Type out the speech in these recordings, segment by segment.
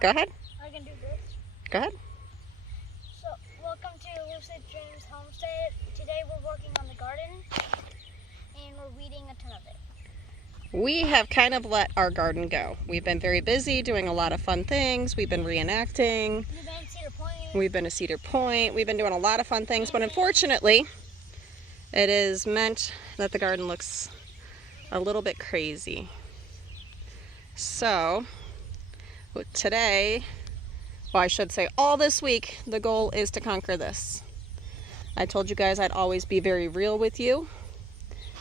Go ahead. I can do this. Go ahead. So, welcome to Lucid Dreams Homestead. Today we're working on the garden, and we're weeding a ton of it. We have kind of let our garden go. We've been very busy doing a lot of fun things. We've been reenacting. We've been at Cedar Point. We've been to Cedar Point. We've been doing a lot of fun things, but unfortunately, it is meant that the garden looks a little bit crazy. So, today, well, I should say all this week, the goal is to conquer this. I told you guys I'd always be very real with you.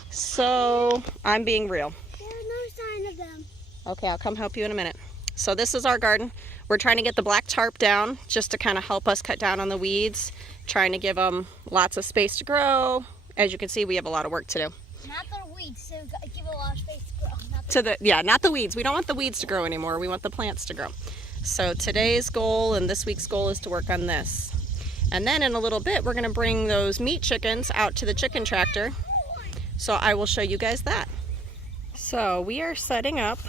So, I'm being real. There's no sign of them. Okay, I'll come help you in a minute. So this is our garden. We're trying to get the black tarp down just to kind of help us cut down on the weeds, trying to give them lots of space to grow. As you can see, we have a lot of work to do. Not the weeds, so give it a lot of space to grow. Not the weeds. We don't want the weeds to grow anymore. We want the plants to grow. So today's goal and this week's goal is to work on this. And then in a little bit, we're going to bring those meat chickens out to the chicken tractor. So I will show you guys that. So we are setting up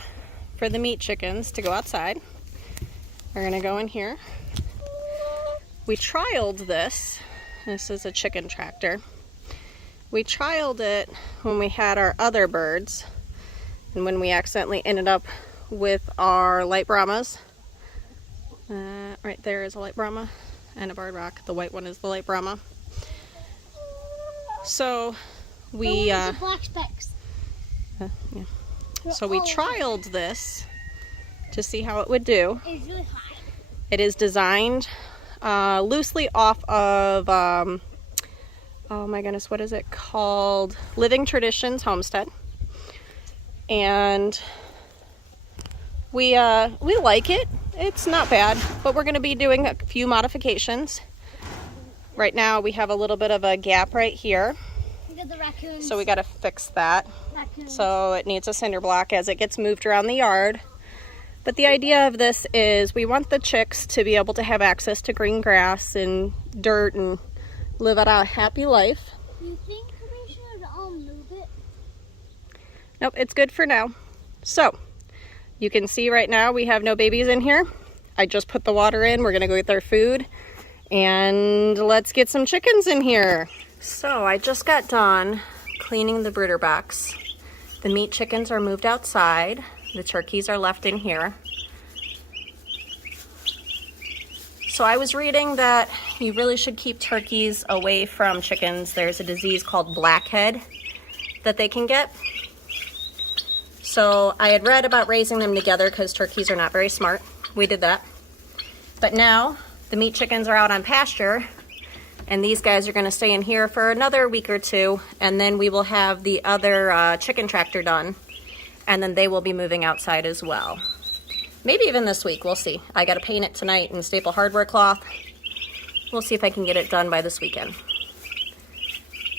for the meat chickens to go outside. We're going to go in here. We trialed this. This is a chicken tractor. We trialed it when we had our other birds and when we accidentally ended up with our light Brahmas. Right there is a light Brahma and a barred rock. The white one is the light Brahma. So we the black specks. yeah. So we trialed this to see how it would do. It's really high. It is designed loosely off of, oh my goodness, what is it called? Living Traditions Homestead. And we like it. It's not bad, but we're going to be doing a few modifications. Right now we have a little bit of a gap right here. We got the raccoons. So we got to fix that. Raccoons. So it needs a cinder block as it gets moved around the yard. But the idea of this is we want the chicks to be able to have access to green grass and dirt and live out a happy life. Do you think we should move it? Nope, it's good for now. So you can see right now we have no babies in here. I just put the water in. We're gonna go get their food and let's get some chickens in here. So I just got done cleaning the brooder box. The meat chickens are moved outside. The turkeys are left in here. So I was reading that you really should keep turkeys away from chickens. There's a disease called blackhead that they can get. So I had read about raising them together because turkeys are not very smart. We did that. But now the meat chickens are out on pasture and these guys are going to stay in here for another week or two, and then we will have the other chicken tractor done, and then they will be moving outside as well. Maybe even this week, we'll see. I got to paint it tonight in staple hardware cloth. We'll see if I can get it done by this weekend.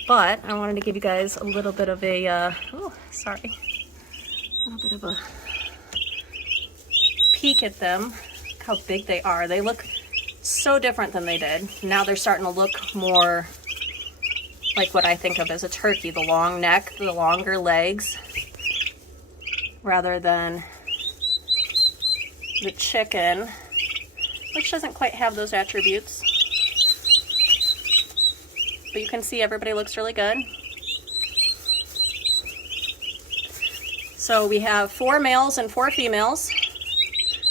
But I wanted to give you guys a little bit of a, a little bit of a peek at them. Look how big they are. They look so different than they did. Now they're starting to look more like what I think of as a turkey. The long neck, the longer legs, rather than the chicken, which doesn't quite have those attributes. But you can see everybody looks really good. So we have 4 males and 4 females.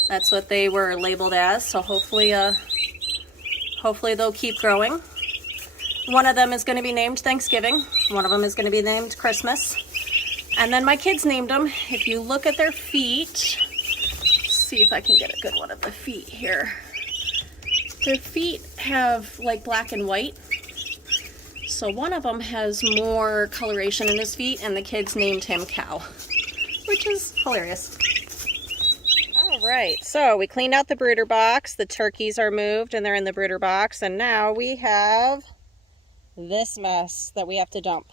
That's what they were labeled as. So hopefully they'll keep growing. One of them is going to be named Thanksgiving. One of them is going to be named Christmas. And then my kids named them. If you look at their feet, see if I can get a good one of the feet here. Their feet have like black and white. So one of them has more coloration in his feet, and the kids named him Cow, which is hilarious. All right, so we cleaned out the brooder box. The turkeys are moved and they're in the brooder box, and now we have this mess that we have to dump.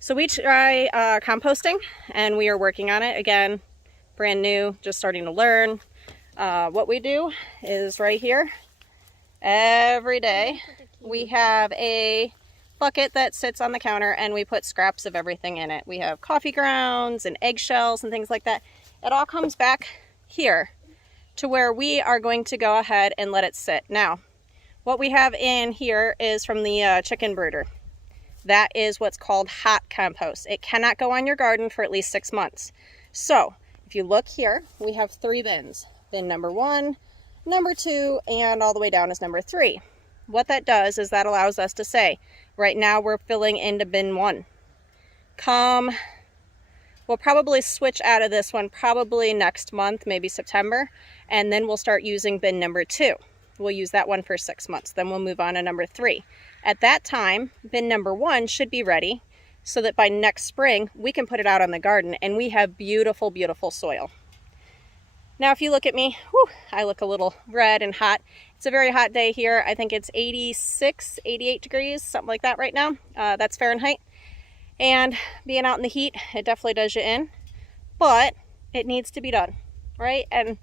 So we try composting, and we are working on it. Again, brand new, just starting to learn. What we do is right here, every day, we have a bucket that sits on the counter and we put scraps of everything in it. We have coffee grounds and eggshells and things like that. It all comes back here to where we are going to go ahead and let it sit. Now, what we have in here is from the chicken brooder. That is what's called hot compost. It cannot go on your garden for at least 6 months. So if you look here, we have 3 bins. Bin number 1, number 2, and all the way down is number 3. What that does is that allows us to say, right now we're filling into bin 1. We'll probably switch out of this one probably next month, maybe September, and then we'll start using bin number 2. We'll use that one for 6 months. Then we'll move on to number 3. At that time, bin number 1 should be ready so that by next spring, we can put it out on the garden and we have beautiful, beautiful soil. Now, if you look at me, whew, I look a little red and hot. It's a very hot day here. I think it's 86, 88 degrees, something like that right now. That's Fahrenheit. And being out in the heat, it definitely does you in. But it needs to be done, right? And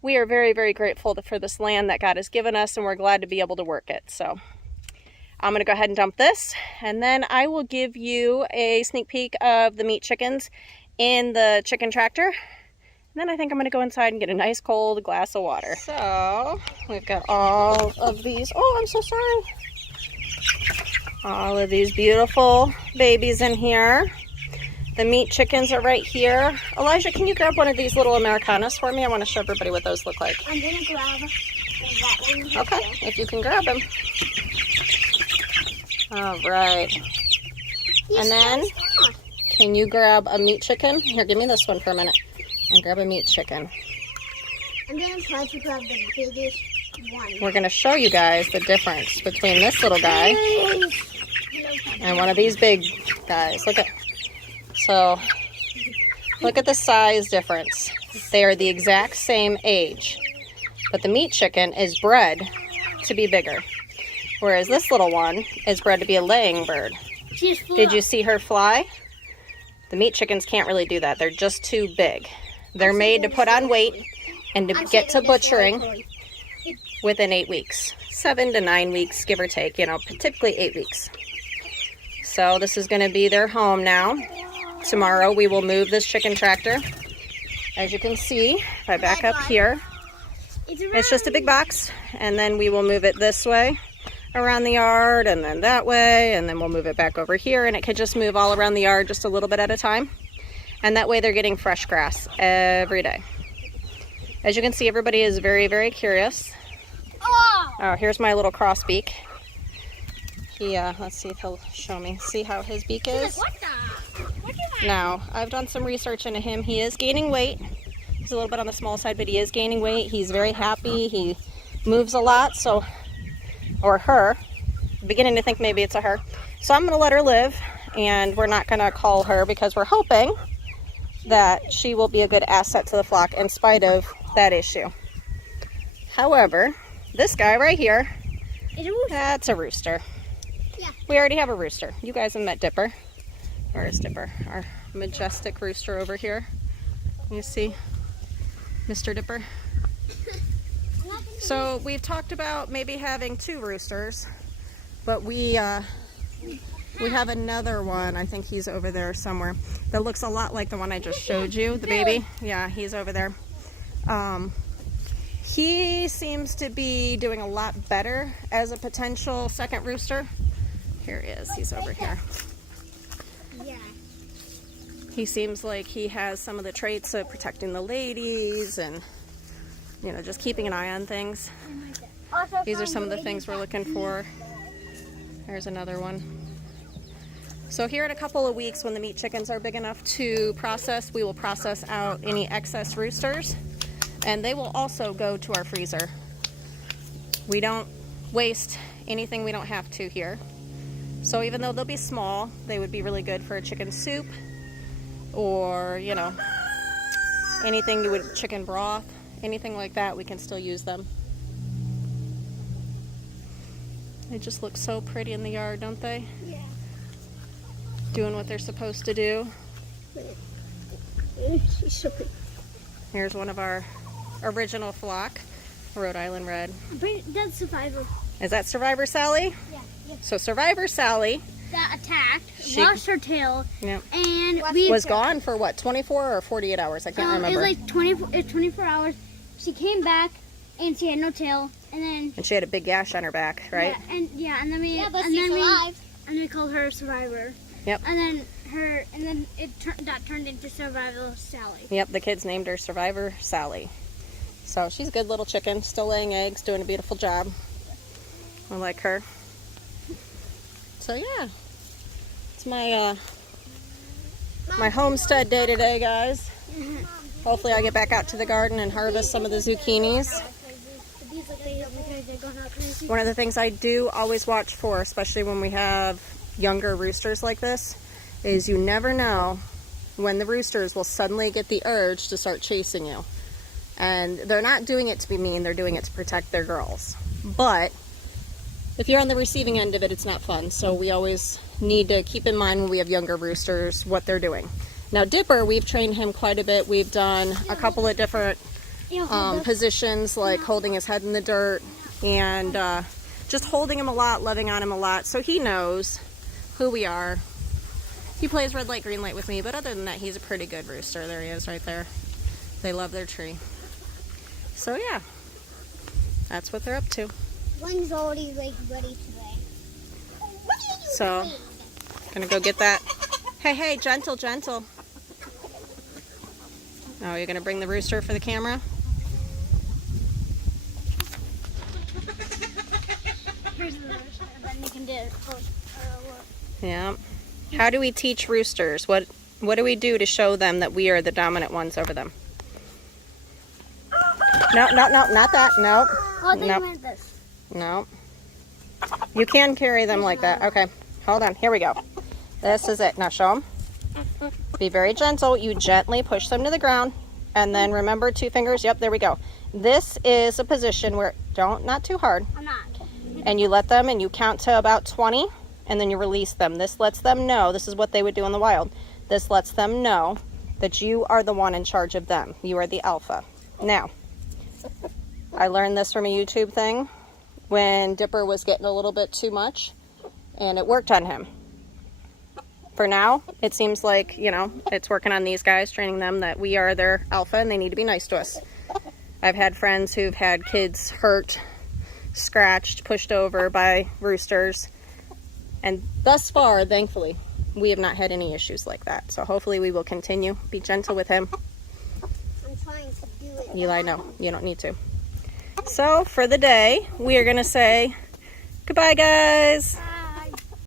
we are very, very grateful for this land that God has given us, and we're glad to be able to work it. So I'm going to go ahead and dump this, and then I will give you a sneak peek of the meat chickens in the chicken tractor. And then I think I'm going to go inside and get a nice cold glass of water. So we've got all of these. Oh, I'm so sorry. All of these beautiful babies in here. The meat chickens are right here. Elijah, can you grab one of these little Americanas for me? I want to show everybody what those look like. I'm going to grab that one. Okay, if you can grab them. All right. And then, can you grab a meat chicken? Here, give me this one for a minute. And grab a meat chicken. I'm going to try to grab the biggest one. We're going to show you guys the difference between this little guy and one of these big guys. Look at the size difference. They are the exact same age, but the meat chicken is bred to be bigger, whereas this little one is bred to be a laying bird. Did you see her fly? The meat chickens can't really do that. They're just too big. They're made to put on weight and to get to butchering within 8 weeks. 7 to 9 weeks, give or take, typically 8 weeks. So this is going to be their home now. Tomorrow we will move this chicken tractor. As you can see, if I back up here, it's just a big box, and then we will move it this way around the yard, and then that way, and then we'll move it back over here, and it could just move all around the yard just a little bit at a time. And that way they're getting fresh grass every day. As you can see, everybody is very, very curious. Oh, here's my little crossbeak. Let's see if he'll show me. See how his beak is? Now, I've done some research into him. He is gaining weight. He's a little bit on the small side, but he is gaining weight. He's very happy. He moves a lot, or her. I'm beginning to think maybe it's a her. So I'm going to let her live, and we're not going to call her because we're hoping that she will be a good asset to the flock in spite of that issue. However, this guy right here, that's a rooster. Yeah. We already have a rooster. You guys have met Dipper. Where is Dipper? Our majestic rooster over here. You see Mr. Dipper? So we've talked about maybe having 2 roosters, but we have another one. I think he's over there somewhere that looks a lot like the one I just showed you, the baby. Yeah, he's over there. He seems to be doing a lot better as a potential second rooster. Here he is. He's over here. Yeah. He seems like he has some of the traits of protecting the ladies and, just keeping an eye on things. These are some of the things we're looking for. There's another one. So here in a couple of weeks, when the meat chickens are big enough to process, we will process out any excess roosters, and they will also go to our freezer. We don't waste anything we don't have to here. So even though they'll be small, they would be really good for a chicken soup or, anything you would, chicken broth, anything like that, we can still use them. They just look so pretty in the yard, don't they? Yeah. Doing what they're supposed to do. She's so pretty. Here's one of our original flock, Rhode Island Red. That's Survivor. Is that Survivor Sally? Yeah. So Survivor Sally That attacked, lost her tail, yeah, and we was gone for what, 24 or 48 hours? I can't remember. It was like 24 hours. she came back and she had no tail, and then And she had a big gash on her back, right? and then we and we called her Survivor. Yep. And then that turned into Survival Sally. Yep, the kids named her Survivor Sally. So she's a good little chicken, still laying eggs, doing a beautiful job. I like her. So yeah, it's my my homestead day today, guys. Hopefully I get back out to the garden and harvest some of the zucchinis. One of the things I do always watch for, especially when we have younger roosters like this, is you never know when the roosters will suddenly get the urge to start chasing you. And they're not doing it to be mean, they're doing it to protect their girls. But if you're on the receiving end of it, it's not fun. So we always need to keep in mind when we have younger roosters what they're doing. Now Dipper, we've trained him quite a bit. We've done a couple of different positions, like holding his head in the dirt and just holding him a lot, loving on him a lot, so he knows who we are. He plays red light, green light with me, but other than that, he's a pretty good rooster. There he is right there. They love their tree. So yeah, that's what they're up to. One's already like ready today. So, gonna go get that. Hey, gentle, gentle. Oh, you're gonna bring the rooster for the camera? Here's the rooster, and then you can do it. Yeah. How do we teach roosters? What do we do to show them that we are the dominant ones over them? No, not that. No. Oh, they Nope. meant this. No. You can carry them like that. Okay. Hold on. Here we go. This is it. Now show them. Be very gentle. You gently push them to the ground. And then remember 2 fingers. Yep, there we go. This is a position where, not too hard. I'm not. And you let them, and you count to about 20, and then you release them. This lets them know, this is what they would do in the wild. This lets them know that you are the one in charge of them. You are the alpha. Now, I learned this from a YouTube thing when Dipper was getting a little bit too much, and it worked on him. For now, it seems like, it's working on these guys, training them that we are their alpha and they need to be nice to us. I've had friends who've had kids hurt, scratched, pushed over by roosters, and thus far, thankfully, we have not had any issues like that. So hopefully we will continue. Be gentle with him. I'm trying to do it. Eli, no, you don't need to. So for the day, we are going to say goodbye, guys.